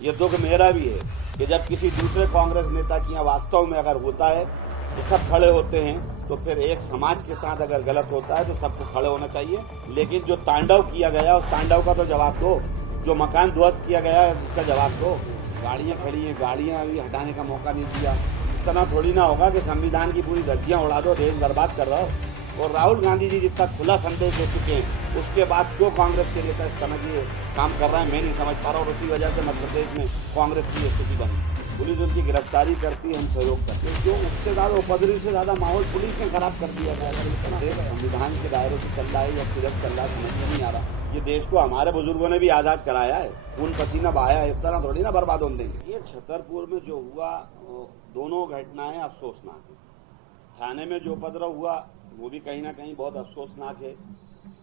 ये दुख मेरा भी है कि जब किसी दूसरे कांग्रेस नेता की यहाँ वास्तव में अगर होता है तो सब खड़े होते हैं, तो फिर एक समाज के साथ अगर गलत होता है तो सबको खड़े होना चाहिए। लेकिन जो तांडव किया गया उस तांडव का तो जवाब दो, जो मकान ध्वस्त किया गया है उसका जवाब दो। गाड़ियां खड़ी हैं, गाड़ियां अभी हटाने का मौका नहीं दिया। इतना थोड़ी ना होगा कि संविधान की पूरी धज्जियां उड़ा दो, देश बर्बाद कर रहा हो। और राहुल गांधी जी जितना खुला संदेश दे चुके हैं, उसके बाद क्यों कांग्रेस के नेता इस तरह की काम कर रहे हैं मैं नहीं समझ पा रहा। और उसी वजह से मध्य प्रदेश में कांग्रेस की स्थिति बनी। पुलिस उनकी गिरफ्तारी करती, हम सहयोग करते हैं। जो उससे ज्यादा उपद्रवी से ज्यादा माहौल पुलिस ने खराब कर दिया है। देश संविधान के दायरे से चल रहा है या किधर चल रहा है समझ में नहीं आ रहा। ये देश को हमारे बुजुर्गों ने भी आजाद कराया है, खून पसीना बहाया है, इस तरह थोड़ी ना बर्बाद होने देंगे। ये छतरपुर में जो हुआ दोनों घटनाएं अफसोसनाक है। थाने में जो उपद्रव हुआ वो भी कहीं ना कहीं बहुत अफसोसनाक है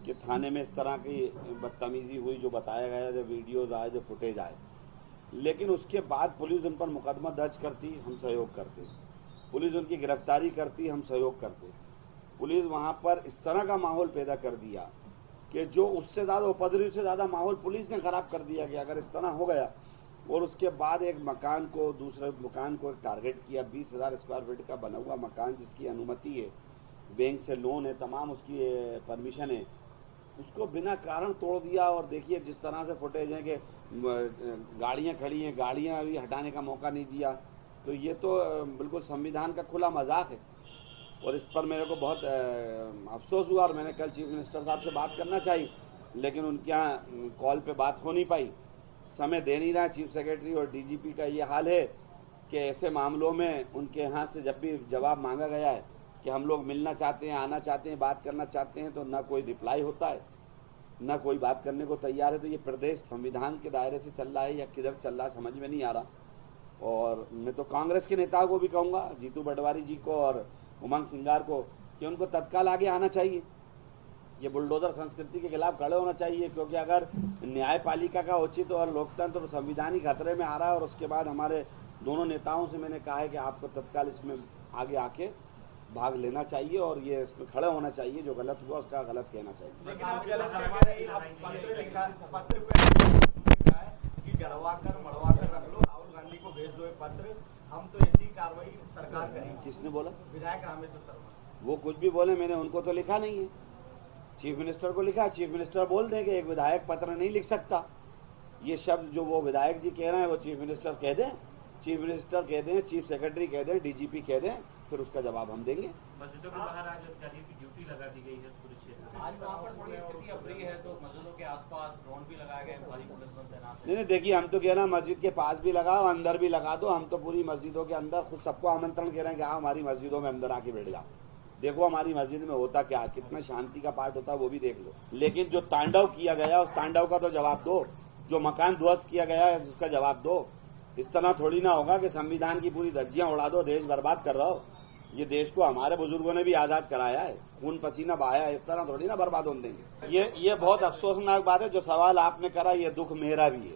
कि थाने में इस तरह की बदतमीजी हुई जो बताया गया, जो वीडियोज आए, जो फुटेज आए। लेकिन उसके बाद पुलिस उन पर मुकदमा दर्ज करती, हम सहयोग करते। पुलिस उनकी गिरफ्तारी करती, हम सहयोग करते। पुलिस वहां पर इस तरह का माहौल पैदा कर दिया कि जो उससे ज़्यादा उपद्रवी से ज़्यादा माहौल पुलिस ने खराब कर दिया कि अगर इस तरह हो गया। और उसके बाद एक मकान को, दूसरे मकान को एक टारगेट किया, 20,000 स्क्वायर फीट का बना हुआ मकान जिसकी अनुमति है, बैंक से लोन है, तमाम उसकी परमिशन है, उसको बिना कारण तोड़ दिया। और देखिए जिस तरह से फुटेज है कि गाड़ियां खड़ी हैं, गाड़ियां अभी हटाने का मौका नहीं दिया। तो ये तो बिल्कुल संविधान का खुला मजाक है। और इस पर मेरे को बहुत अफसोस हुआ और मैंने कल चीफ मिनिस्टर साहब से बात करना चाहिए, लेकिन उनके यहाँ कॉल पे बात हो नहीं पाई, समय दे नहीं रहा। चीफ सेक्रेटरी और डीजीपी का ये हाल है कि ऐसे मामलों में उनके यहाँ से जब भी जवाब मांगा गया है कि हम लोग मिलना चाहते हैं, आना चाहते हैं, बात करना चाहते हैं, तो ना कोई रिप्लाई होता है, ना कोई बात करने को तैयार है। तो ये प्रदेश संविधान के दायरे से चल रहा है या किधर चल रहा है समझ में नहीं आ रहा। और मैं तो कांग्रेस के नेताओं को भी कहूँगा, जीतू पटवारी जी को और उमंग सिंगार को, कि उनको तत्काल आगे आना चाहिए। ये बुलडोजर संस्कृति के खिलाफ खड़े होना चाहिए, क्योंकि अगर न्यायपालिका का उचित और लोकतंत्र और संविधान ही खतरे में आ रहा है। और उसके बाद हमारे दोनों नेताओं से मैंने कहा है कि आपको तत्काल इसमें आगे आके भाग लेना चाहिए और ये इसमें खड़े होना चाहिए। जो गलत हुआ उसका गलत कहना चाहिए। राहुल गांधी को भेज दो पत्र, हम तो ऐसी कार्रवाई सरकार करेगी। किसने बोला? विधायक रामेश्वर शर्मा। वो कुछ भी बोले, मैंने उनको तो लिखा नहीं है। चीफ मिनिस्टर को लिखा, चीफ मिनिस्टर बोल दें कि एक विधायक पत्र नहीं लिख सकता। ये शब्द जो वो विधायक जी कह रहे हैं वो चीफ मिनिस्टर कह दें, चीफ मिनिस्टर कह दें, चीफ सेक्रेटरी कह दें, डीजीपी कह दें, फिर उसका जवाब हम देंगे। मस्जिदों के बाहर आज अधिकारी की ड्यूटी लगा दी गई है पूरे क्षेत्र में। आज वहाँ पर थोड़ी स्थिति अप्रिय है, तो मस्जिदों के आसपास ड्रोन भी लगाए गए, भारी पुलिस बल तैनात है। नहीं देखिए, हम तो कह रहे हैं मस्जिद के पास भी लगाओ, अंदर भी लगा दो। हम तो पूरी मस्जिदों के अंदर खुद सबको आमंत्रण कह रहे हैं कि आप हमारी मस्जिदों में अंदर आके बैठ जाओ, देखो हमारी मस्जिद में होता क्या है, कितना शांति का पाठ होता है वो भी देख लो। लेकिन जो तांडव किया गया उस तांडव का तो जवाब दो, जो मकान ध्वस्त किया गया है उसका जवाब दो। इस तरह थोड़ी ना होगा कि संविधान की पूरी धज्जियां उड़ा दो, देश बर्बाद कर रहा हो। ये देश को हमारे बुजुर्गों ने भी आजाद कराया है, खून पसीना बहाया है, इस तरह थोड़ी ना बर्बाद होने देंगे। ये बहुत अफसोसनाक बात है। जो सवाल आपने करा, ये दुख मेरा भी है,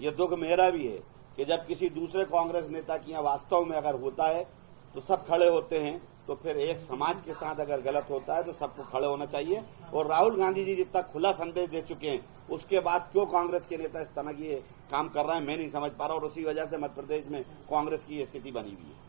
ये दुख मेरा भी है कि जब किसी दूसरे कांग्रेस नेता की यहाँ वास्तव में अगर होता है तो सब खड़े होते हैं, तो फिर एक समाज के साथ अगर गलत होता है तो सबको खड़े होना चाहिए। और राहुल गांधी जी जितना खुला संदेश दे चुके हैं, उसके बाद क्यों कांग्रेस के नेता इस तरह की काम कर रहे हैं मैं नहीं समझ पा रहा। और उसी वजह से मध्य प्रदेश में कांग्रेस की स्थिति बनी हुई है।